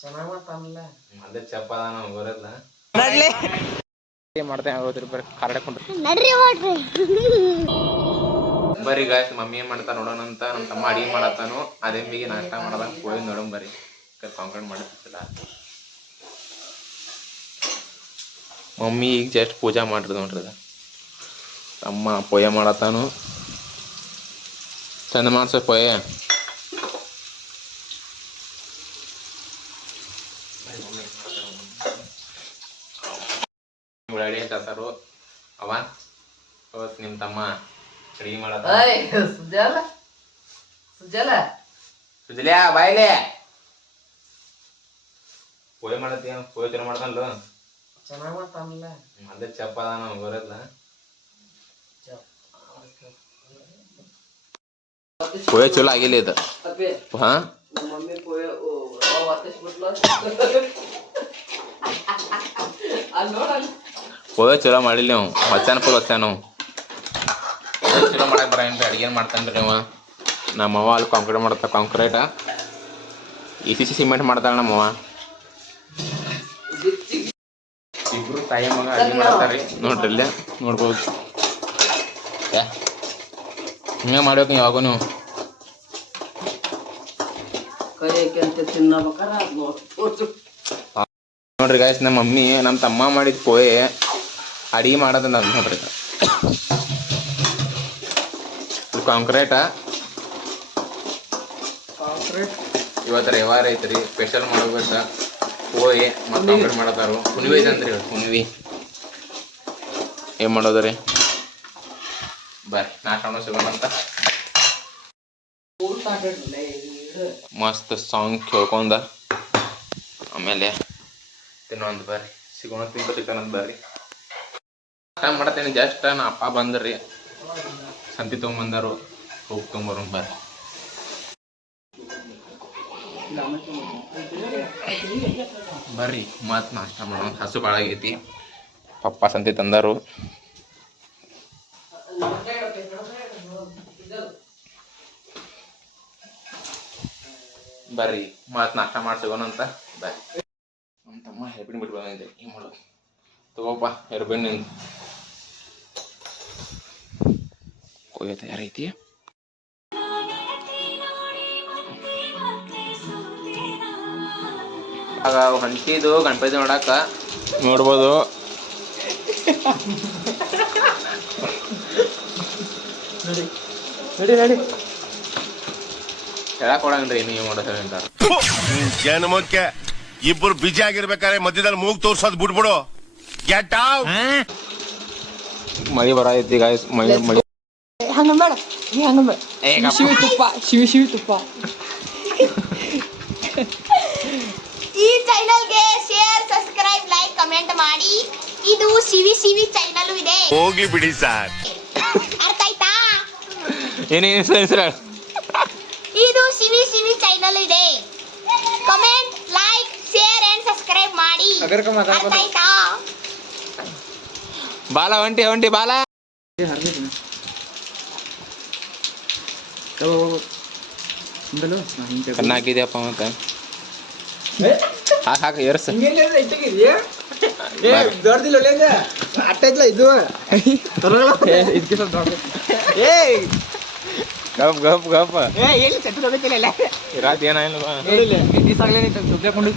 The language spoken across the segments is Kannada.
ಚೆನ್ನಾಗಿ ಮಾಡ್ತಾನಲ್ಲ ಅದೇ ಚಪ್ಪದಾನ ಬರಲ್ಲ ನಡ್ಲಿ ಮಾಡ್ತೇನೆ ಆಗೋದ್ರಿ ಬರ್ರಿ ಕಾರ್ಡಕೊಂಡ್ರಿ ನಡ್ರಿ ಮಾಡ್ರಿ ಬರ್ರಿ ಗಾಯ್ಸ್ ಮಮ್ಮಿ ಏನ್ ಮಾಡ್ತಾ ನೋಡೋಣ ಅಂತ ನಮ್ಮ ತಮ್ಮ ಅಡಿಗೆ ಮಾಡತ್ತಾನು ಅದೇ ಮೀಗೆ ನಾಷ್ಟ ಮಾಡದ ಹೋಗಿ ನೋಡೋಣ ಬರ್ರಿ ಕಾಂಕ್ರೀಟ್ ಮಾಡಿಲ್ಲ ಮಮ್ಮಿ ಈಗ ಜಸ್ಟ್ ಪೂಜಾ ಮಾಡ್ರಿ ನೋಡ್ರಿ ತಮ್ಮ ಪೊಯ್ಯ ಮಾಡತ್ತಾನು ಚಂದ ಮಾಡ್ಸ ಪೊಯ್ಯ ಉಳ್ಳಾಗಡ್ಡಿ ಹಚ್ಚಾತಾರು ಅವ ಇವತ್ತು ನಿಮ್ಮ ತಮ್ಮ ಅಡಿಗೆ ಮಾಡತ್ತ ಸುಜಲ್ಯಾ ಬಾಯ್ಲೆ ಪೋಯ್ ಮಾಡತ್ತೀಯ ಪೋಯ್ ಚಲೋ ಮಾಡ್ತಾನಲ್ಲ ಚೆನ್ನಾಗಿ ಮಾಡ್ತಾನಲ್ಲ ಅದೇ ಚಪ್ಪದಾನ ಬರಲ್ಲ ಪೋಯ್ ಚಲೋ ಆಗಿಲ್ಲ ಇದು ಹಾ ಪೋಯ್ ಚಲೋ ಮಾಡಿಲ್ಲ ನೀವು ಹೊಚ್ಚಾನ ಫುಲ್ ಹೊಚ್ಚಾನು ಚಲೋ ಮಾಡಕ್ ಬರೇನ್ರಿ ಅಡಿಗೆ ಮಾಡ್ತಾನ್ರಿ ನೀವು ನಮ್ಮವ್ವ ಅಲ್ಲಿ ಕಾಂಕ್ರೀಟ್ ಮಾಡ್ತಾ ಕಾಂಕ್ರೀಟ ಸಿ ಸಿಮೆಂಟ್ ಮಾಡ್ತಾಳ ನಮ್ಮವ್ವ ಇಬ್ರು ತಾಯಿ ಮಗ ಅಡಿಗೆ ಮಾಡ್ತಾರ್ರಿ ನೋಡ್ರಿ ಇಲ್ಲೇ ನೋಡ್ಬೋದು ಹಿಂಗೆ ಮಾಡ್ಬೇಕು ಯಾವಾಗೂ ನೀವು ನೋಡ್ರಿ ಗಾಯ್ಸ್ ನಮ್ಮ ಮಮ್ಮಿ ನಮ್ಮ ತಮ್ಮ ಮಾಡಿದ ಪೋಯೆ ಅಡಿಗೆ ಮಾಡೋದ ನೋಡ್ರಿ ಕಾಂಕ್ರೀಟ ಇವತ್ತು ರವಿವಾರ ಐತ್ರಿ ಸ್ಪೆಷಲ್ ಮಾಡ್ಬೇಕ ಪೋಯೆ ಮತ್ತು ಕಾಂಕ್ರೀಟ್ ಮಾಡತಾರು ಹುಣ್ಣಿಮೆ ಐತಂತ್ರಿ ಹುಣ್ಣಿಮೆ ಏನ್ ಮಾಡೋದ್ರಿ ಬರ್ರಿ ನಾಷ್ಟ ಮಾಡೋ ಸಿಗೋಣ ಅಂತ ಮಸ್ತ್ ಸಾಂಗ್ ಕೇಳ್ಕೊಂಡ ಆಮೇಲೆ ತಿನ್ನೊಂದು ಬರ್ರಿ ಸಿಗೋಣ ತಿನ್ಕೋತಿಕ್ಕನಂತ ಬರ್ರಿ ನಾಷ್ಟ ಮಾಡತ್ತೇನೆ ಜಸ್ಟ್ ನಾ ಅಪ್ಪ ಬಂದ್ರಿ ಸಂತಿ ತೊಗೊಂಬಂದಾರು ಹೋಗಿ ತೊಗೊಂಬರು ಬರ್ರಿ ಬರ್ರಿ ಮತ್ ನಾಷ್ಟ ಮಾಡೋಣ ಹಸು ಭಾಳ ಆಗೈತಿ ಪಪ್ಪ ಸಂತಿ ತಂದಾರು ಬರ್ರಿ ಮತ್ ನಾಷ್ಟ ಮಾಡ್ಸಿಗೋಣ ಅಂತ ಬರ್ರಿ ನಮ್ಮ ತಮ್ಮ ಹೆರ್ಬಿಣ್ ಬಿಟ್ಟು ಬಂದಿದ್ದೆ ಏನು ಮಾಡೋದು ತಗೋಪ್ಪ ಹೆರ್ಬಿಣ್ ನಿಂದು ಕೊಯ್ಯೋ ತಯಾರೈತಿ ಆಗ ಹೊಂಟಿದು ಗಣಪತಿ ನೋಡಾಕ ನೋಡ್ಬೋದು ನಡಿ ನಡಿ ಹೇಳಕ್ ಕೊಡಂಗ್ರಿ ನೀವು ಮಾಡೋದು ಅಂತಾರ ಜನಮಕ್ಕೆ ಇಬ್ಬರು ಬಿಜಿ ಆಗಿರ್ಬೇಕಾದ್ರೆ ಮಧ್ಯದಲ್ಲಿ ಮೂಗ್ ತೋರ್ಸೋದ್ ಬಿಟ್ಬಿಡು ಗೆಟ್ ಔಟ್ ಮಳಿ ಬರೈತಿ ಗಾಯ್ಸ್ ಮಳಿ ಮಳಿ ಹಂಗ ಬೇಡ ಹಂಗ ಬೇಡ ಶಿವಿ ತುಪ್ಪ ಶಿವಿ ತುಪ್ಪ ಈ ಚಾನೆಲ್ಗೆ ಶೇರ್ ಸಬ್ಸ್ಕ್ರೈಬ್ ಲೈಕ್ ಕಮೆಂಟ್ ಮಾಡಿ ಇದು ಶಿವಿ ಚಾನೆಲ್ ಇದೆ ಹೋಗಿ ಬಿಡಿ ಸರ್ ಅರ್ಥ ಆಯ್ತಾ ಏನೇನು ಹೆಸರು ಇದು ಶಿವಿ ಚಾನೆಲ್ ಇದೆ comment like share and subscribe ಮಾಡಿ ಅರ್ಥ ಆಯ್ತಾ ಬಾಲ ಹೊಂಟಿ ಬಾಲ ಕಣ್ಣಾಕಿದ್ಯಪ್ಪ ಮತ್ತೆ ಹಾಕ ಏರ್ಸ ದೊಡ್ಡದಿಲ್ಲ ಒಳ್ಳೆದ ಅಟ್ಟ ಐತ್ಲ ಇದು ಗಪ್ ಗಪ್ ಗಪ್ ಎಲ್ಲಿ ಚಟ್ಟ ಹೋಗತ್ತಿಲ್ಲ ರಾತ್ ಏನಾಗಿಲ್ವಾ ನೋಡಿಲ್ಲ ಈ ಸಾಗಲೇ ಸುಬ್ಲೆಕೊಂಡು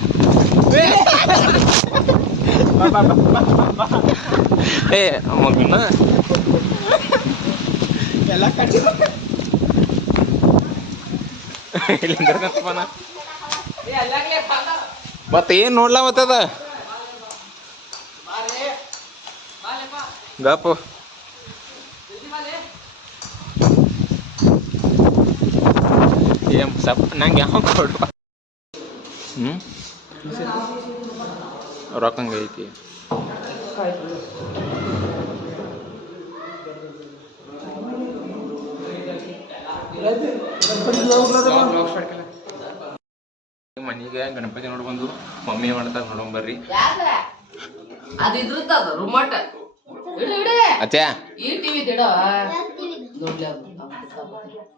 ಏ ಮಗನ ಎಲ್ಲ ಕಟ್ಟಿ ಮತ್ತೆ ಏನ್ ನೋಡ್ಲಾ ಮತ್ತದ ಗಪ್ ಏನ್ ಸಪ್ ನಂಗೆ ಯಾವ ಕೊಡುವ ರೊಕ್ಕಂಗ ಐತಿ ಮನೆಗೆ ಗಣಪತಿ ನೋಡಿ ಬಂದು ಮಮ್ಮಿ ಮಾಡ್ತಾರ ನೋಡಂಬರ್ರಿ ಅದು ಇದ್ರದ್ದು ರಿಮೋಟ್ ಅತ್ಯಾ ಈ ಟಿವಿ ತಿಡೋ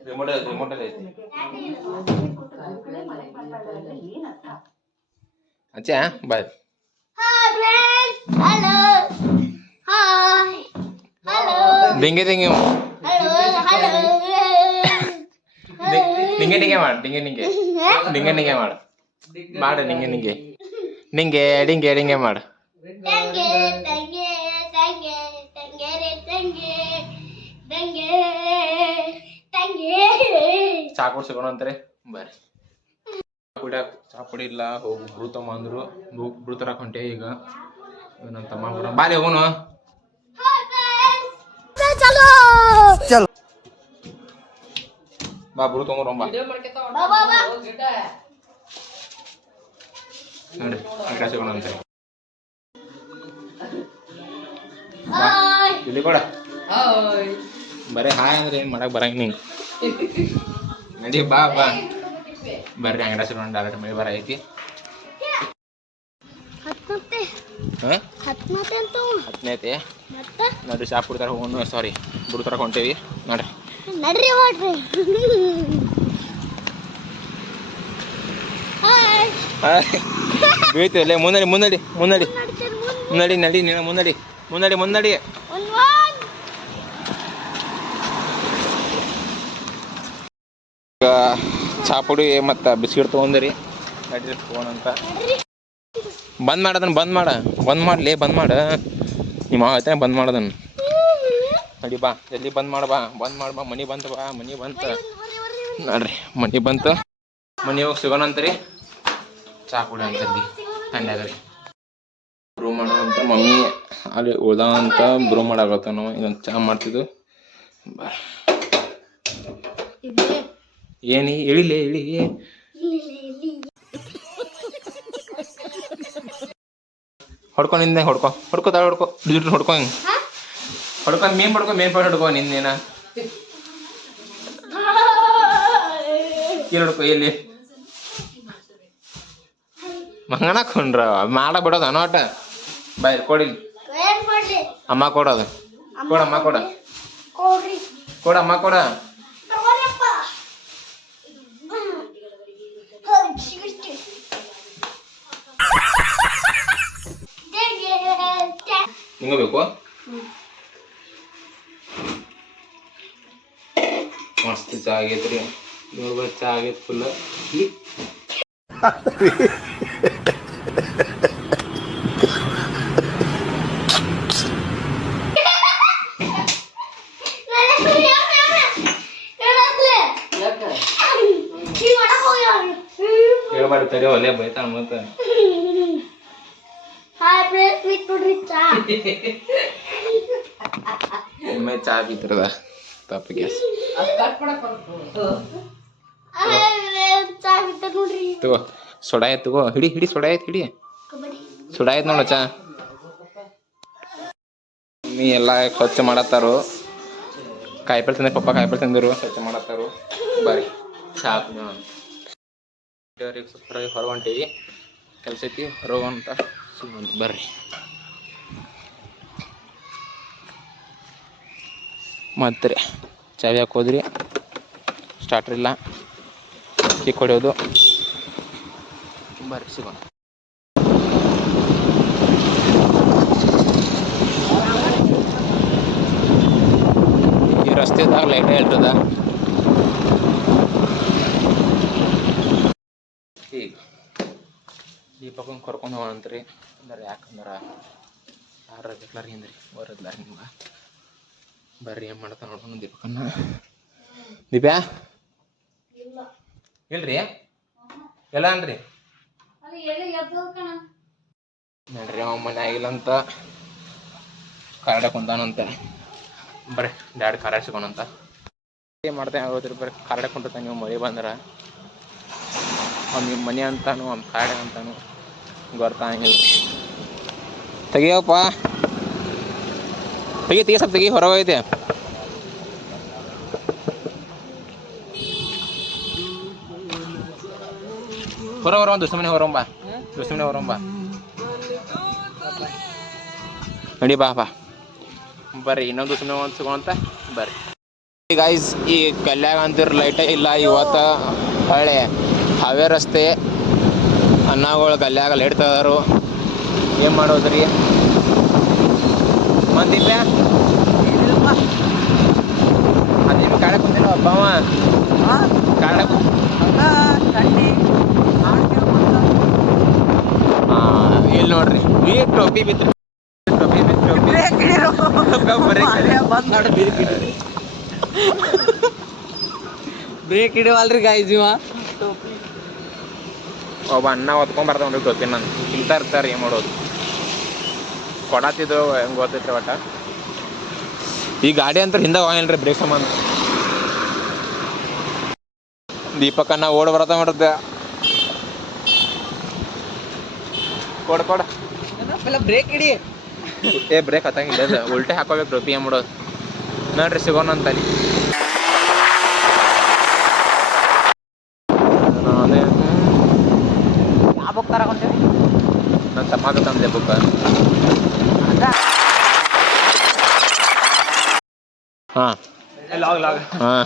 ರಿಮೋಟ್ ಐತಿ ಅಚ್ಚಾ bye hi friends hello hi hello ಡಿಂಗೆ ಡಿಂಗೆ ಹಲೋ ಹಲೋ ಡಿಂಗೆ ಡಿಂಗೆ ಮಾಡು ಡಿಂಗೆ ಡಿಂಗೆ ಡಿಂಗೆ ಡಿಂಗೆ ಮಾಡು ಮಾಡು ಡಿಂಗೆ ಡಿಂಗೆ ಡಿಂಗೆ ಡಿಂಗೆ ಡಿಂಗೆ ಮಾಡು ತಂಗೆ ತಂಗೆ ತಂಗೆ ತಂಗೆ ರೇ ತಂಗೆ ತಂಗೆ ತಂಗೆ ಚಾ ಕುಡ್ಸಿಕೊಣ ಅಂತಾರೆ ಬರ್ರಿ ಚಾ ಪುಡಿ ಇಲ್ಲ ಹೋಗಿ ಬ್ರೂ ತಗೊಂಬಂದ್ರು ಬ್ರೂ ತರಕ್ ಹೊಂಟೆ ಈಗ ನನ್ನ ತಮ್ಮ ಬರ ಬಾಲಿ ಹೋಗೋನು ಬಾ ಬ್ರೂ ತಗೊಂಬರೋಂಬ ನೋಡ್ರಿ ಸಿಗೋಣ ಅಂತಾರೆ ಇಲ್ಲಿ ಕೊಡ ಬರೀ ಹಾಯ್ ಅಂದ್ರೆ ಏನ್ ಮಾಡಕ್ ಬರಂಗ ನಿಂಗೆ ನಡಿ ಬಾ ಬಾ ಬರ್ರಿ ಅಂಗಡ ಸಿಗೋಣ ಡೈರೆಕ್ಟ್ ಮಳೆ ಬರ ಐತಿ ಹತ್ತನೇ ಐತಿ ನೋಡ್ರಿ ಶಾಪ್ ಕುಡ್ತಾರ ಹೋಗೋಣ ಸಾರಿ ಬಿಡ್ತಾರ ಹೊಂಟೇವಿ ನೋಡ್ರಿ ನಡ್ರಿ ಮಾಡ್ರಿ ಬೀಳ್ತೀವಲ್ಲೇ ಮುನ್ನಡಿ ಮುನ್ನಡಿ ಮುನ್ನಡಿ ಮುನ್ನಡಿ ನಡಿ ನೀನು ಮುನ್ನಡಿ ಮುನ್ನಡಿ ಮುನ್ನಡಿ ಈಗ ಚಾ ಪುಡಿ ಮತ್ತು ಬಿಸ್ಕಿಟ್ ತೊಗೊಂಡ್ರಿ ನಡ್ರಿ ಫೋನ್ ಅಂತ ಬಂದ್ ಮಾಡೋದನ್ನ ಬಂದ್ ಮಾಡಲಿ ಬಂದ್ ಮಾಡ ನಿಮ್ಮ ಆಯ್ತಾನೆ ಬಂದ್ ಮಾಡೋದನ್ನ ನಡಿ ಬಾ ಜಲ್ದಿ ಬಂದ್ ಬಾ ಮನಿ ಬಂತು ಬಾ ಮನಿ ಬಂತ ನೋಡ್ರಿ ಮನಿ ಬಂತು ಮನಿ ಹೋಗಿ ಸಿಗೋಣ ಅಂತೀರಿ ಚಾ ಕುಡಿ ಅಂತಲ್ಲಿ ತಂಡ್ಯಾಗ್ರಿ ಬ್ರೂ ಮಾಡೋ ಅಂತ ಮಮ್ಮಿ ಅಲ್ಲಿ ಉಳ್ದ ಅಂತ ಬ್ರೂ ಮಾಡಾಕತ್ತ ನಾವು ಇದೊಂದು ಚಾ ಮಾಡ್ತಿದ್ದು ಬಾ ಏನಿ ಇಳಿಲೇ ಇಳಿ ಹೊಡ್ಕೊ ನಿಂದೆ ಹೊಡ್ಕೊ ತಾಳ ಡಿಜಿಟಲ್ ಹೊಡ್ಕೊ ಮೇನ್ ಹೊಡ್ಕೊ ನಿಂದೇನ ಇಲ್ಲಿ ಹೊಡ್ಕೊ ಇಲ್ಲಿ ಮಂಗನಕೊಂಡ್ರ ಮಾಡ ಬಿಡೋದು ಅನೋಟ ಬಾಯ್ ಕೊಡಿ ಅಮ್ಮ ಕೊಡೋದು ಕೊಡಮ್ಮ ಕೊಡಮ್ಮ ಕೊಡ ನಿಂಗ ಬೇಕು ಮಸ್ತ್ ಚಾ ಆಗೈತ್ರಿ ನೋಡ್ಬೇಕು ಚಾ ಆಗೈತೆ ಫುಲ್ ಹೇಳ್ಬಾರ್ದು ತಡಿ ಒಲೆ ಬೈತಾಳ ಮತ್ತೆ ಒಮ್ಮೆ ಚಾ ಬೀತಿರದ ತಪ್ಪ ಗ್ಯಾಸ್ ತಗೋ ಸೊಡಾ ಆಯ್ತು ತಗೋ ಹಿಡಿ ಸೊಡಾ ಆಯ್ತು ಹಿಡಿ ಸೊಡಾ ಆಯ್ತು ನೋಡ ಚಾ ಮಮ್ಮಿ ಎಲ್ಲ ಸ್ವಚ್ಛ ಮಾಡತ್ತಾರು ಕಾಯಿಪಲ್ಲೆ ತಂದ್ರೆ ಪಪ್ಪ ಕಾಯಿಪಲ್ಲೆ ತಂದಿರು ಸ್ವಚ್ಛ ಮಾಡತ್ತಾರು ಬರ್ರಿ ಚಾ ಹೊರಗೆ ಹೊಂಟೀವಿ ಕೆಲಸ ಐತಿ ಹೊರಗಂತ ಸುಮ್ಮನೆ ಬರ್ರಿ ಮತ್ತೆ ಚಾವಿ ಹಾಕೋದ್ರಿ ಸ್ಟಾರ್ಟ್ರ್ ಇಲ್ಲ ಕಿಕ್ ಹೊಡೆಯೋದು ಬರ್ರಿ ಸಿಗೋಣ ಈ ರಸ್ತೆದಾಗ ಲೈಟ್ ಹೇಳ್ತದ ಈಗ ದೀಪಕ್ಕನ ಕರ್ಕೊಂಡು ಹೋಗಂತ್ರಿ ಅಂದ್ರೆ ಯಾಕಂದ್ರೆ ಯಾರು ಇರ್ಲಾರಿ ಅಂದ್ರಿ ಬರದ್ಲಾರಿ ನಿಮ್ಗೆ ಬರ್ರಿ ಏನು ಮಾಡ್ತಾ ನೋಡೋಣ ದೀಪಕನ್ನ ದೀಪ್ಯಾ ಇಲ್ರಿ ಎಲ್ಲ ಅನ್ರಿ ನೋಡ್ರಿ ಅವ ಮನೆ ಆಗಿಲ್ಲಂತ ಕಾರಡ ಕುಂತಾನಂತ ಬರ್ರಿ ಡ್ಯಾಡ್ ಕಾರಡ ಸಿಗೋಣಂತ ಏನು ಮಾಡ್ತಾ ಆಗೋದ್ರಿ ಬರ್ರಿ ಕಾರಡ ಕುಂತ ನೀವು ಮಳೆ ಬಂದ್ರೆ ನಿಮ್ಮ ಮನೆ ಅಂತಾನು ಅವ್ನ ಕಾರಡ ಅಂತಾನು ಗೊತ್ತಾಗಿಲ್ಲ ತೆಗಿಯಪ್ಪ ತೆಗಿ ಸ್ವಲ್ಪ ತೆಗಿ ಹೊರಗೈತೆ ಹೊರ ದುಸ್ಮನೆ ಹೊರಂಬ ನಡಿ ಬಾ ಬರ್ರಿ ಇನ್ನೊಂದು ದುಸ್ಮನೆ ಒಂದು ಸಿಗೋಂತ ಬರ್ರಿ ಗೈಸ್ ಈ ಕಲ್ಯಾಗ ಅಂತಿರ್ ಲೈಟೇ ಇಲ್ಲ ಇವತ್ತು ಹೊಳೆ ಹಾವೇ ರಸ್ತೆ ಅನ್ನಗಳು ಕಲ್ಯಾಗ ಲೈಟ್ ತೆಗೆದಾರು ಏನು ಮಾಡೋದ್ರಿ ಮಂದಿಪ್ಪ ಅದೇನು ಕಾಡಕ್ಕೆ ಬಂದಿಲ್ಲ ಒಬ್ಬವ ಕಾಡಕ್ಕೆ ಇಲ್ಲಿ ನೋಡ್ರಿ ಈ ಟೋಪಿ ಬಿತ್ತು ಟೋಪಿ ಬಿತ್ತು ಬ್ರೇಕ್ ಹಿಡಿವಲ್ರಿ ಗಾಯ್ಸ್ ಇವ ಒಬ್ಬ ಅಣ್ಣ ಹೊತ್ಕೊಂಡ್ ಬರ್ತಾವ್ರಿ ಟೋಪಿ ನಾನು ತಿಂತಾ ಇರ್ತಾರೆ ಏನು ಮಾಡೋದು ಕೊಡತ್ತಿದ್ರು ಹೆಂಗೆ ಗೊತ್ತೈತ್ರಿ ಒಟ್ಟ ಈ ಗಾಡಿ ಅಂತ ಹಿಂದೆ ಹೋಗಿಲ್ರಿ ಬ್ರೇಕ್ ಸಂಬಂಧ ದೀಪಕ್ಕನ್ನ ಓಡ್ ಬರತ್ತ ಮಾಡುತ್ತೆ ಕೊಡ ಬ್ರೇಕ್ ಹಿಡಿ ಏ ಬ್ರೇಕ್ ಹತ್ತಂಗಿಲ್ಲ ಉಲ್ಟೆ ಹಾಕೋಬೇಕು ಟೋಪಿ ಏನು ಮಾಡೋದು ನೋಡ್ರಿ ಸಿಗೋಣ ಅಂತಲ್ಲಿ ಯಾವ ಬುಕ್ ತರಕೊಂತೀವಿ ನಾನು ತಪ್ಪಾಗ ತಂದೆ ಬುಕ್ ಹಾಂ ಲಾಗ್ ಲಾಗ್ ಹಾಂ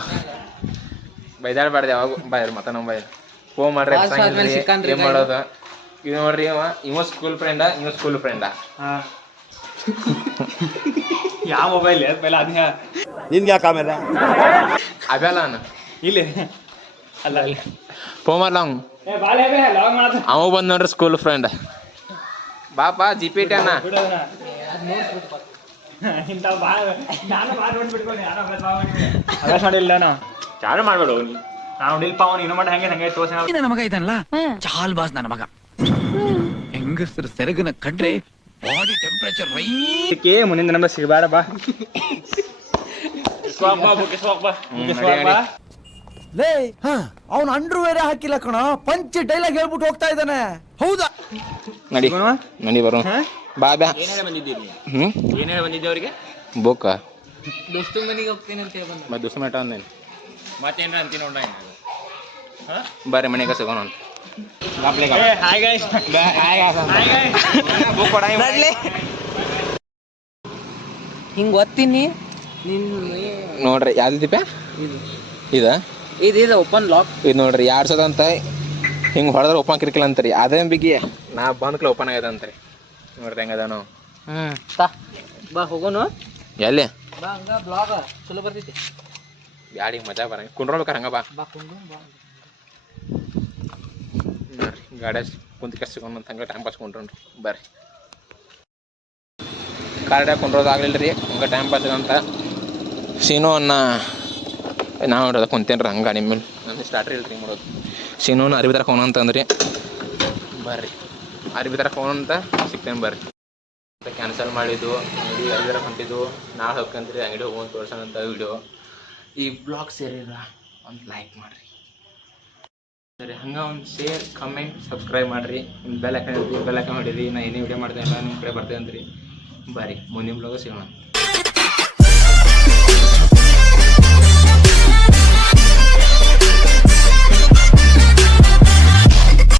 ಬೈದಾಡ್ಬಾರ್ದು ಯಾವಾಗ ಬಾಯ್ರಿ ಮತ್ತೆ ನಮ್ಮ ಬಾಯ್ ಫೋನ್ ಮಾಡ್ರಿ ಏನು ಮಾಡೋದು ಇದು ನೋಡ್ರಿ ಇವ ಸ್ಕೂಲ್ ಫ್ರೆಂಡ ಇವ ಸ್ಕೂಲ್ ಫ್ರೆಂಡ ಯಾವ ಮೊಬೈಲ್ ಪೈಲ ಅದ ನಿನ್ಗೆ ಯಾಕೆ ಆಮೇಲೆ ಅಬ್ಯಾಲ ಅವನು ಇಲ್ಲಿ ಅಲ್ಲ ಫೋನ್ ಮಾಡ್ಲ ಅವ್ನು ಲಾಗ್ ಮಾಡ ಅವ ಬಂದ್ ನೋಡ್ರಿ ಸ್ಕೂಲ್ ಫ್ರೆಂಡ್ ಬಾಪಾ ಜಿ ಪಿ ಟಿ ಅಣ್ಣ ಇಂಥ ಭಾಳ ನಾನು ಭಾಳ ನೋಡ್ಬಿಟ್ಕೊಂಡು ಯಾರೋ ಅಭ್ಯಾಸ ಮಾಡಿಲ್ಲ ನಾವು ಚಾಲು ಮಾಡ್ಬೇಡು ನಾವು ನಿಲ್ಪ ಅವನು ಇನ್ನೂ ಮಾಡಿ ಹಂಗೆ ತೋರ್ಸ ನನ್ನ ಮಗ ಇದನ್ನಲ್ಲ ಚಾಲ್ ಬಾಸ್ ನನ್ನ ಮಗ ಹೆಂಗಸರು ಸೆರಗನ ಕಂಡ್ರೆ ಬಾಡಿ ಟೆಂಪರೇಚರ್ ಅದಕ್ಕೆ ಮುಂದಿನ ನಂಬರ್ ಸಿಗಬೇಡ ಬಾ ಲೇ ಅವನು ಅಂಡ್ರು ಬೇರೆ ಹಾಕಿಲ್ಲ ಕಣ ಪಂಚ್ ಡೈಲಾಗ್ ಹೇಳ್ಬಿಟ್ಟು ಹೋಗ್ತಾ ಇದ್ದಾನೆ ಹೌದಾ ನಡಿ ನಡಿ ಬರೋ ಬಾ ಬ್ಯಾ ಹ್ಞೂ ಏನ್ ಹೇಳಿ ಬಂದಿದ್ದೆ ಅವ್ರಿಗೆ ಬುಕ್ಕ ದೋಸ್ತು ಮನೆಗೆ ಹೋಗ್ತೇನೆ ಅಂತ ಹೇಳಿ ಬಂದ ಮತ್ತೆ ದಿವಸ ಮೇಟ ಅಂದೇನು ಮತ್ತೇನ್ರ ಅಂತೀನಿ ನೋಡ ಬರ್ರಿ ಮನೆಗೆ ಸಿಗೋಣ ಅಂತ ಹಾಯ್ ಗೈಸ್ ಬುಕ್ ಕೊಡ ಹಿಂಗೆ ಓದ್ತೀನಿ ನೋಡ್ರಿ ಯಾವ್ದು ದೀಪ ಇದ ಇದು ಓಪನ್ ಲಾಕ್ ಇದು ನೋಡ್ರಿ 2000 ಅಂತ ಹಿಂಗೆ ಹೊಡೆದ್ರೆ ಓಪನ್ ಕಿರ್ಕಿಲ್ಲ ಅಂತೀರಿ ಅದೇ ಬಿಗಿ ನಾ ಬಂದ್ಕಲ ಓಪನ್ ಆಗ್ಯದ ಅಂತೀರಿ ನೋಡ್ರಿ ಹೆಂಗದ ನಾವು ಬಾ ಹೋಗೋನು ಎಲ್ಲಿ ಬಾ ಹಂಗ ಬ್ಲಾಗ್ ಚಲೋ ಬರ್ತೈತಿ ಬ್ಯಾಡಿ ಮಜಾ ಬರಂಗ ಕುಂಡ್ರಬೇಕಾರೆ ಹಂಗ ಬಾ ಬಾ ಕೊಂಡು ಬಾ ನೋಡ್ರಿ ಗಾಡಿ ಕುಂತ ಸಿಗೋಣ ಅಂತ ಹಂಗೆ ಟೈಮ್ ಪಾಸ್ ಕೊಂಡ್ರಿ ಬರ್ರಿ ಕಾರ್ಡ್ಯಾಗ ಕುಂಡ್ರೋದಾಗ್ಲಿಲ್ಲ ರೀ ಹಂಗೆ ಟೈಮ್ ಪಾಸ್ ಅಂತ ಸೀನು ಅನ್ನ ನಾವು ನೋಡೋದು ಕುಂತೇನ್ರಿ ಹಂಗೆ ಗಾಡಿ ಮೇಲೆ ನಂದು ಸ್ಟಾರ್ಟ್ರಿ ಇಲ್ರಿ ಮಾಡೋದು ಸೀನುನ ಅರಿವಿ ತರಕ್ಕೆ ಹೋಗೋಣ ಅಂತಂದ್ರಿ ಬರ್ರಿ ಅರಿವಿ ತರಕ್ಕೆ ಹೋಗೋಣ ಅಂತ ಸಿಗ್ತೇನೆ ಬರ್ರಿ ಕ್ಯಾನ್ಸಲ್ ಮಾಡಿದ್ದು ಅಂಗಡಿ ಅರಿವಿ ತರಕ್ಕೆ ಹೊಂಟಿದ್ದು ನಾಳೆ ಹೋಗ್ಕಂತ್ರಿ ಅಂಗಡಿ ಹೋಗೋಣ ತೋರ್ಸೋಣ ಅಂತ ವಿಡಿಯೋ ಈ ಬ್ಲಾಗ್ ಸೇರಿರ ಒಂದು ಲೈಕ್ ಮಾಡಿರಿ ಸರಿ ಹಂಗೆ ಒಂದು ಶೇರ್ ಕಮೆಂಟ್ ಸಬ್ಸ್ಕ್ರೈಬ್ ಮಾಡಿರಿ ನಿಮ್ಮ ಬೆಲ್ ಹಾಕಿ ಮಾಡಿರಿ ನಾ ಏನೇ ವಿಡಿಯೋ ಮಾಡ್ತೇನೆ ನಿಮ್ಮ ಕಡೆ ಬರ್ತೇನೆ ಅಂತ್ರಿ ಬರ್ರಿ ಮುಂದಿನ ಬ್ಲಾಗ ಸಿಗೋಣ